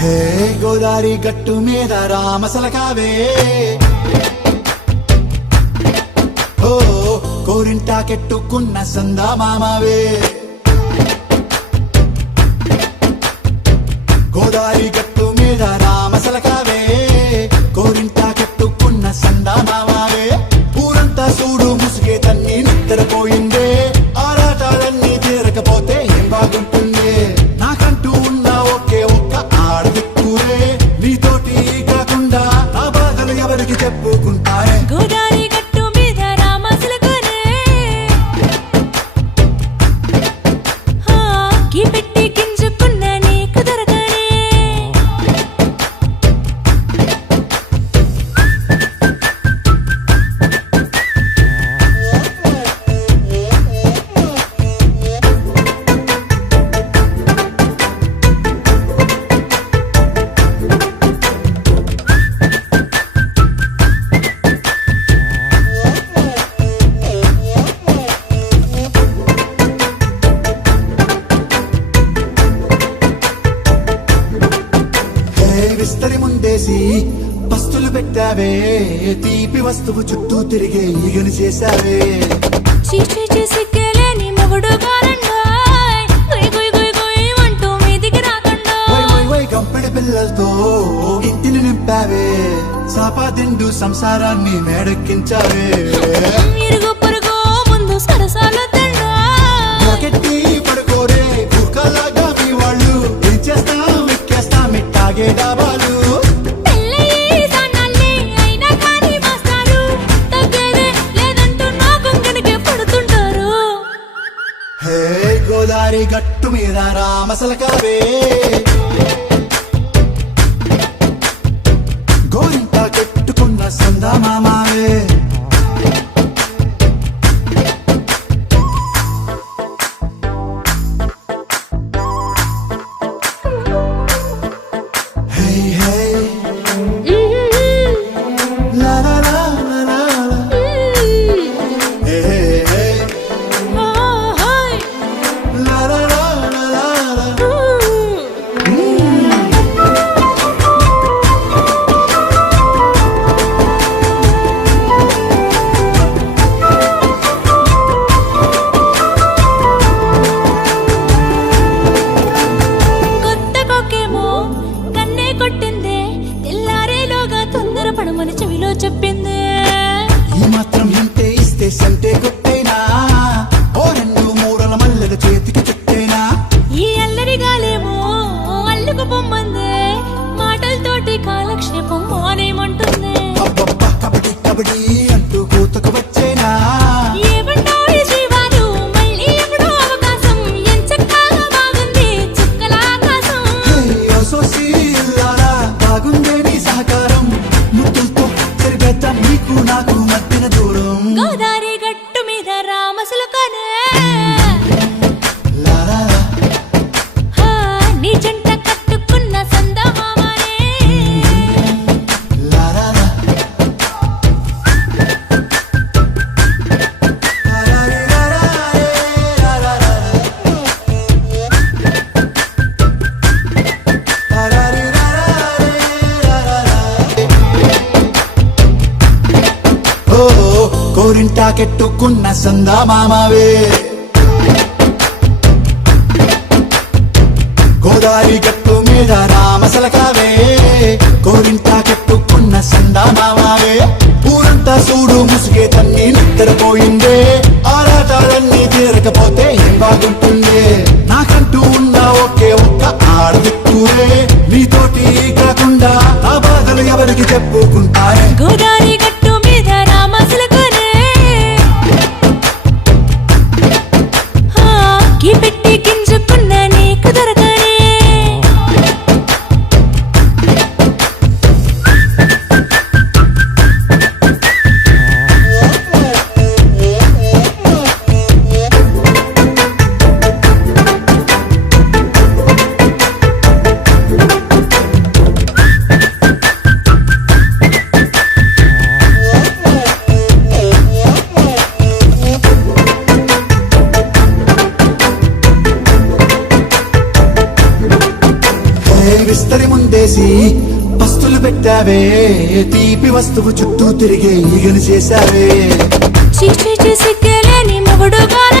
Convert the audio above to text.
హే గోదారి గట్టు మీద రామసలకావే ఓ కోరింటాకెట్టుకున్న సందా మామావే గోదారి గట్టు మీద రామసలకావే కోరింటాకెట్టుకున్న సందా మామావే ఊరంతా చూడు ముసుగే తన్ని నిద్రపోయిందే ఆరాటాలన్నీ తీరకపోతే ఏం బాగుంటుంది నాకంటూ ఉన్న ఒకే ఒక్క ఆడదిక్కురే నీతోటి కాకుండా నా బాధలు ఎవరికి చెప్పుకుంటారే గోదారి గట్టు మీద రామసలకానే గీ పెట్టి గింజుకున్న నీకు దొరకనే విస్తరి ముందేసి పస్తులు పెట్టావే తీపి వస్తువు చుట్టూ తిరిగే ఈగలు చేశావే చీచీ చేసి కేలేని మొగుడు గారండాయ్ గుయ్ గుయ్ గుయ్ గుయ్ అంటూ మీదికి రాకండా వై గంపెడి పిల్లలతో ఇంటిని నింపావే సాపాదిండు సంసారాన్ని మేడెక్కించావే ఇరుగు పొరుగు ముందు సరసాలు తండా రాకెట్టి పడుకోరే కుక్కలాగా మీ వాళ్ళు ఏం చేస్తాం ఎక్కేస్తాం ఇట్టాగే డాబాలు పెళ్ళయి సన్నాళ్ళే అయినా కానీ మాస్తారు తగ్గేదే లేదంటూ నా కొంగనికే పడుతుంటారు హే గోదారి గట్టు మీద రామసలకావే గోరింట కట్టుకున్న సందా మామావే హే హే లా లా లా లా లా లా. హే హే హే హాయ్ లా లా లా లా లా లా. కొత్త కొక్కేమో కన్నే కొట్టిందే తెల్లారేలోగా తొందరపడమని చెవిలో చెప్పిందే ఈ మాత్రం ఇంటే ఇస్తే సంటే కొట్టేనా ఓ రెండు మూరల మల్లెల చేతికి చుట్టేనా ఈ అల్లరి గాలేమో అల్లుకు పొమ్మందే మాటలతోటి కాలక్షేపం మానేమంటుంది అబ్బబ్బా కబడ్డీ కబడ్డీ అంటూ కూతకు వచ్చేనా ఏమంటావు ఈ జీవాలు మళ్ళీ ఎప్పుడో అవకాశం ఎంచక్కా బాగుంది చుక్కల ఆకాశం హే ఓ సోసి ఇల్లారా బాగుందే నీ సహకారం ముద్దులతో సరిపెద్దాం నీకు నాకు మధ్యన దూరం గోదారి గట్టు మీద రామసలకానే లా లా లా. నీ జంట కట్టుకున్న సందమామనే లా లా లా. లా లా లా లా లా లా లా. లా లా లా లా లా లా. ఓ కోరింటాకెట్టుకున్న సందా మామావే గోదారి గట్టు మీద రామసలకావే కోరింటాకెట్టుకున్న సందా మామావే ఊరంతా చూడు ముసుగే తన్ని నిద్రపోయిందే ఆరాటాలన్నీ తీరకపోతే ఏం బాగుంటుంది నాకంటూ ఉన్న ఒకే ఒక్క ఆడదిక్కురే నీతోటి కాకుండా నా బాధలు ఎవరికి చెప్పుకుంటారే గోదారి గట్టు మీద రామసలకానే గీ పెట్టి గింజుకున్న నీకు దొరకనే విస్తరి ముందేసి పస్తులు పెట్టావే తీపి వస్తువు చుట్టూ తిరిగే ఈగలు చేశావే చీచి సిగ్గలేని మొగుడు గారండోయ్